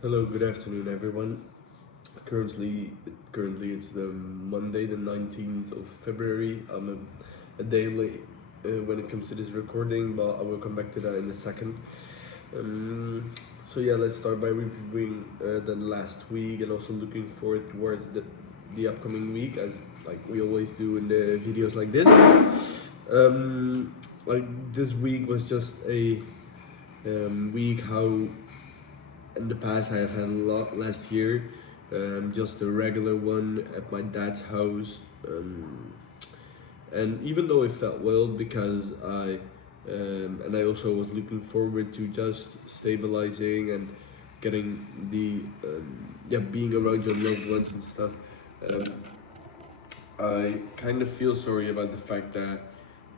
Hello, good afternoon, everyone. Currently, currently it's the Monday, the 19th of February. I'm a day late when it comes to this recording, but I will come back to that in a second. So yeah, let's start by reviewing the last week and also looking forward towards the upcoming week, as like we always do in the videos like this. Like this week was just a week how in the past, I have had a lot last year, just a regular one at my dad's house. And even though it felt well because and I also was looking forward to just stabilizing and getting being around your loved ones and stuff. Um, I kind of feel sorry about the fact that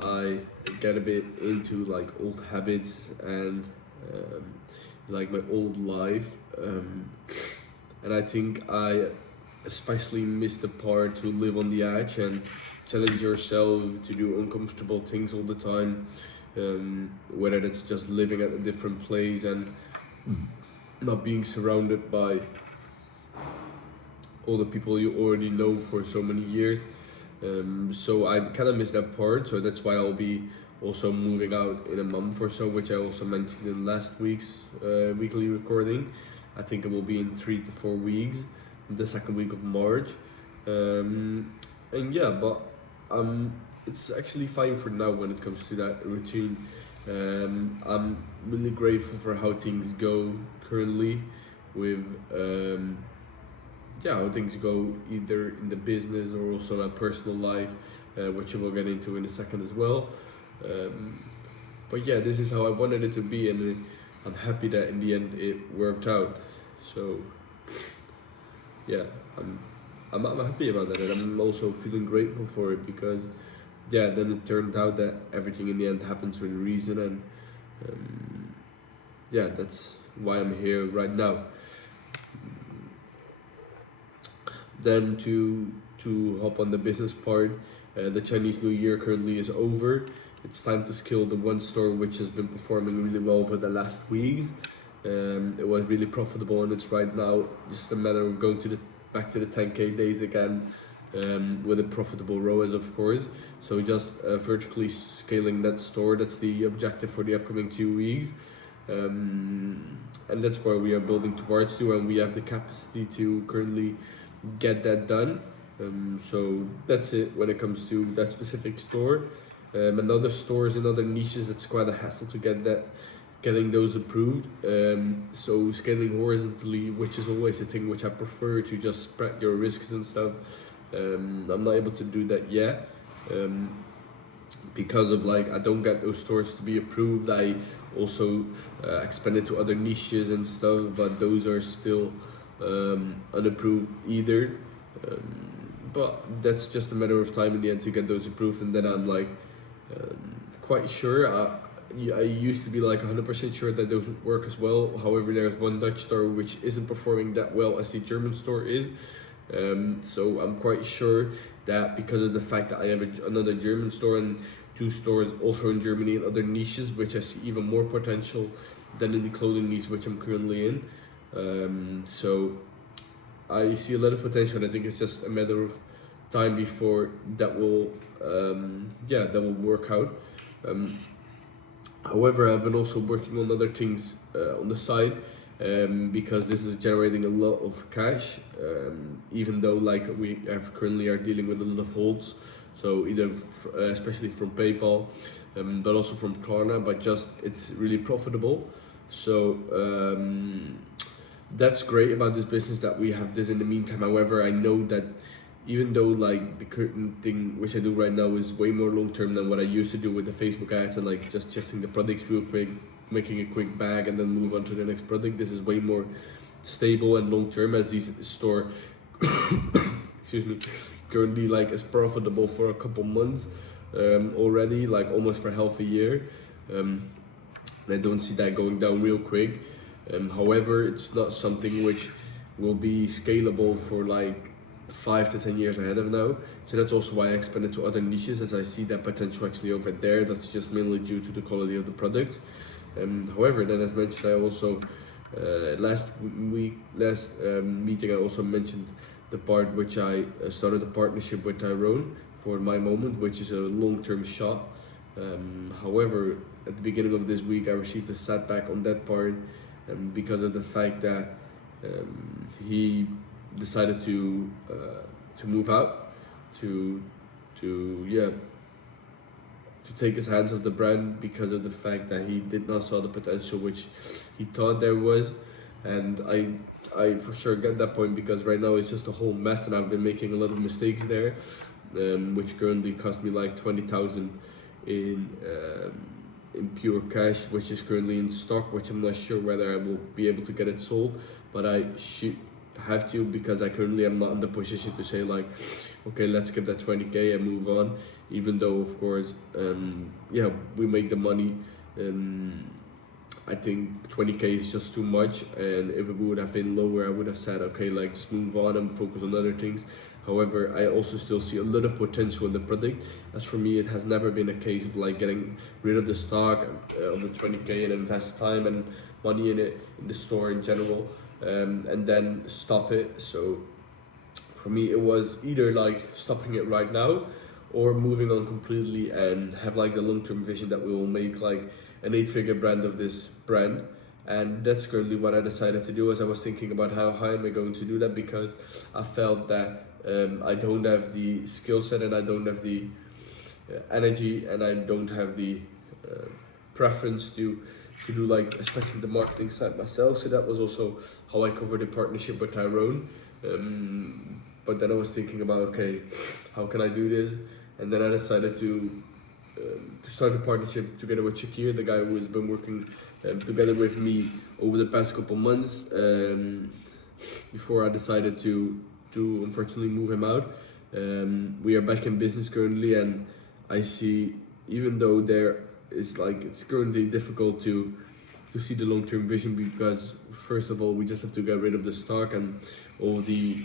I get a bit into like old habits and um, like my old life, and I think I especially miss the part to live on the edge and challenge yourself to do uncomfortable things all the time, whether it's just living at a different place and not being surrounded by all the people you already know for so many years. So I kind of miss that part. So that's why I'll be also moving out in a month or so, which I also mentioned in last week's weekly recording. I think it will be in 3 to 4 weeks, the second week of March. And yeah, but it's actually fine for now when it comes to that routine. I'm really grateful for how things go currently with how things go either in the business or also my personal life, which we'll get into in a second as well. But yeah, this is how I wanted it to be, and I'm happy that in the end it worked out. So yeah, I'm happy about that, and I'm also feeling grateful for it because yeah, then it turned out that everything in the end happens with a reason, and yeah, that's why I'm here right now. Then to hop on the business part, the Chinese New Year currently is over. It's time to scale the one store which has been performing really well over the last weeks. It was really profitable, and it's right now just a matter of going to the back to the 10K days again, with a profitable ROAS, of course. So just vertically scaling that store. That's the objective for the upcoming 2 weeks. And that's where we are building towards to, and we have the capacity to currently get that done. So that's it when it comes to that specific store. And other stores in other niches, that's quite a hassle to getting those approved. So scaling horizontally, which is always a thing which I prefer, to just spread your risks and stuff. I'm not able to do that yet. Because of like I don't get those stores to be approved. I also expanded to other niches and stuff, but those are still unapproved either. But that's just a matter of time in the end to get those approved, and then I'm like quite sure. I used to be like 100% sure that those would work as well. However, there's one Dutch store which isn't performing that well as the German store is. So I'm quite sure that because of the fact that I have another German store and 2 stores also in Germany and other niches, which I see even more potential than in the clothing niche which I'm currently in. So I see a lot of potential, and I think it's just a matter of time before that will work out. However, I've been also working on other things on the side, because this is generating a lot of cash, even though like we have currently are dealing with a lot of holds, so either especially from PayPal, but also from Klarna, but just it's really profitable. So that's great about this business that we have this in the meantime. However, I know that even though like the current thing which I do right now is way more long term than what I used to do with the Facebook ads and like just testing the products real quick, making a quick bag and then move on to the next product. This is way more stable and long term, as this store excuse me, currently like is profitable for a couple months already, like almost for half a year. And I don't see that going down real quick. However, it's not something which will be scalable for like 5 to 10 years ahead of now. So that's also why I expanded to other niches, as I see that potential actually over there. That's just mainly due to the quality of the product. However, then as mentioned, I also Last meeting, I also mentioned the part which I started a partnership with Tyrone for my moment, which is a long-term shot. However, at the beginning of this week, I received a setback on that part, because of the fact that he decided to move out, to yeah, to take his hands off the brand, because of the fact that he did not saw the potential which he thought there was. And I for sure get that point, because right now it's just a whole mess and I've been making a lot of mistakes there, which currently cost me like 20,000 in pure cash, which is currently in stock, which I'm not sure whether I will be able to get it sold, but I should have to, because I currently am not in the position to say like, okay, let's get that 20k and move on, even though of course yeah, we make the money. I think 20k is just too much, and if it would have been lower, I would have said okay, like just move on and focus on other things. However, I also still see a lot of potential in the product. As for me, it has never been a case of like getting rid of the stock of the 20k and invest time and money in it, in the store in general, and then stop it. So for me, it was either like stopping it right now or moving on completely and have like a long-term vision that we will make like an 8-figure brand of this brand. And that's currently what I decided to do, as I was thinking about how am I going to do that, because I felt that I don't have the skill set, and I don't have the energy, and I don't have the preference to do like especially the marketing side myself. So that was also how I covered the partnership with Tyrone. But then I was thinking about, okay, how can I do this? And then I decided to start a partnership together with Shakir, the guy who has been working together with me over the past couple months, before I decided to unfortunately move him out. We are back in business currently, and I see, even though there is like, it's currently difficult to see the long-term vision, because first of all, we just have to get rid of the stock and all the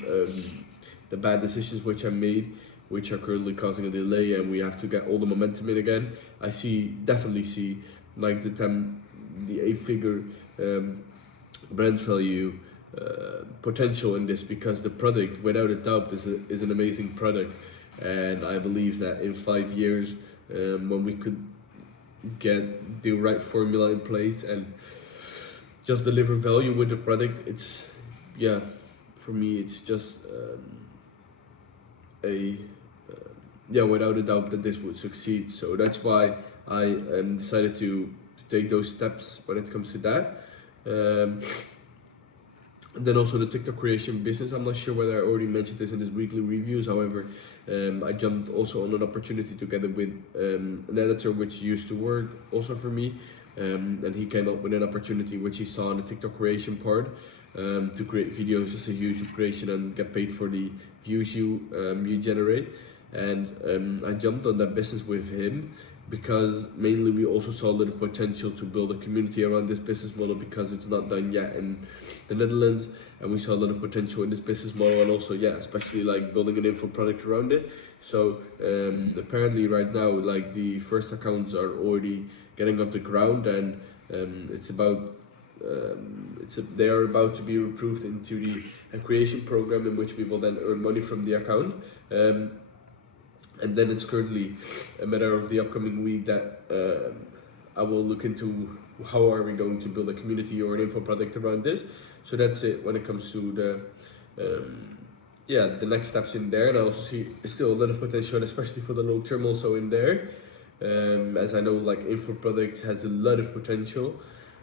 bad decisions which I made, which are currently causing a delay, and we have to get all the momentum in again. I definitely see like the 8-figure brand value potential in this, because the product, without a doubt, is an amazing product. And I believe that in 5 years, when we could get the right formula in place and just deliver value with the product, it's, yeah, for me, it's just yeah, without a doubt that this would succeed. So that's why I decided to take those steps when it comes to that. And then also the TikTok creation business. I'm not sure whether I already mentioned this in this weekly reviews. However, I jumped also on an opportunity together with an editor which used to work also for me. And he came up with an opportunity which he saw in the TikTok creation part, to create videos, just a YouTube creation, and get paid for the views you generate. And I jumped on that business with him because mainly we also saw a lot of potential to build a community around this business model, because it's not done yet in the Netherlands, and we saw a lot of potential in this business model, and also, yeah, especially like building an info product around it. So apparently right now, like the first accounts are already getting off the ground, and it's about they are about to be approved into the creation program, in which we will then earn money from the account. And then it's currently a matter of the upcoming week that I will look into how are we going to build a community or an info product around this. So that's it when it comes to the next steps in there. And I also see still a lot of potential, and especially for the long term also in there. As I know, like info products has a lot of potential.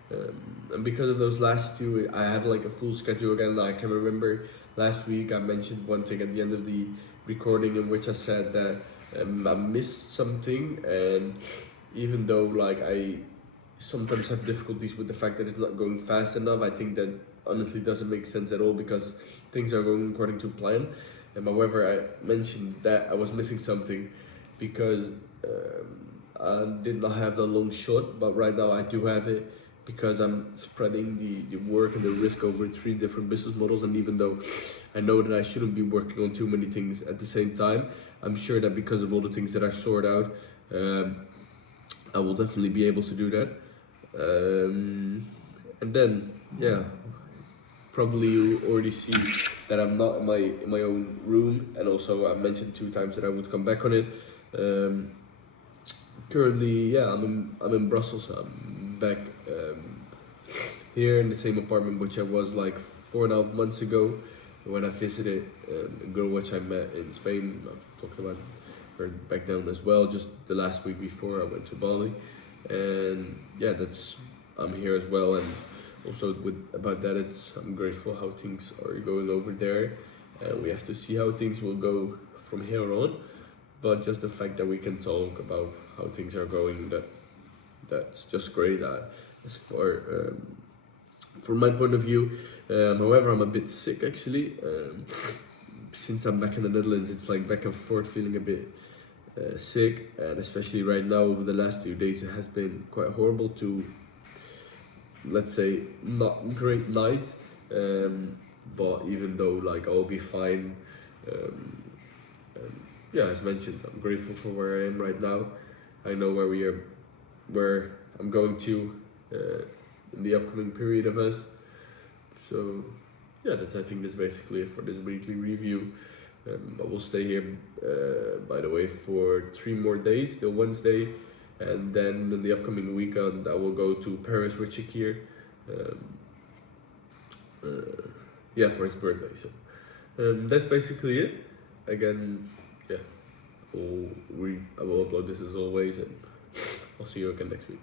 And because of those last two, I have like a full schedule again. I can remember last week I mentioned one thing at the end of the recording in which I said that I missed something, and even though like I sometimes have difficulties with the fact that it's not going fast enough, I think that honestly doesn't make sense at all, because things are going according to plan. However, I mentioned that I was missing something because I did not have the long shot, but right now I do have it, because I'm spreading the work and the risk over 3 different business models. And even though I know that I shouldn't be working on too many things at the same time, I'm sure that because of all the things that I sort out, I will definitely be able to do that. And then yeah, probably you already see that I'm not in my own room, and also I mentioned 2 times that I would come back on it. Um, Currently, yeah, I'm in Brussels. I'm back here in the same apartment which I was like 4.5 months ago when I visited a girl which I met in Spain. I've talked about her back down as well. Just the last week before I went to Bali, and yeah, that's I'm here as well. And also with about that, I'm grateful how things are going over there, and we have to see how things will go from here on. But just the fact that we can talk about how things are going, that's just great. As for from my point of view, however, I'm a bit sick actually. Since I'm back in the Netherlands, it's like back and forth, feeling a bit sick, and especially right now over the last 2 days, it has been quite horrible to, let's say, not great night. But even though like I'll be fine. Um, yeah, as mentioned, I'm grateful for where I am right now. I know where I'm going to in the upcoming period of us. So, yeah, I think that's basically it for this weekly review. I will stay here, by the way, for 3 more days till Wednesday, and then in the upcoming weekend I will go to Paris with Shakir. Um, yeah, for his birthday. So that's basically it. Again, yeah. I will upload this as always, and I'll see you again next week.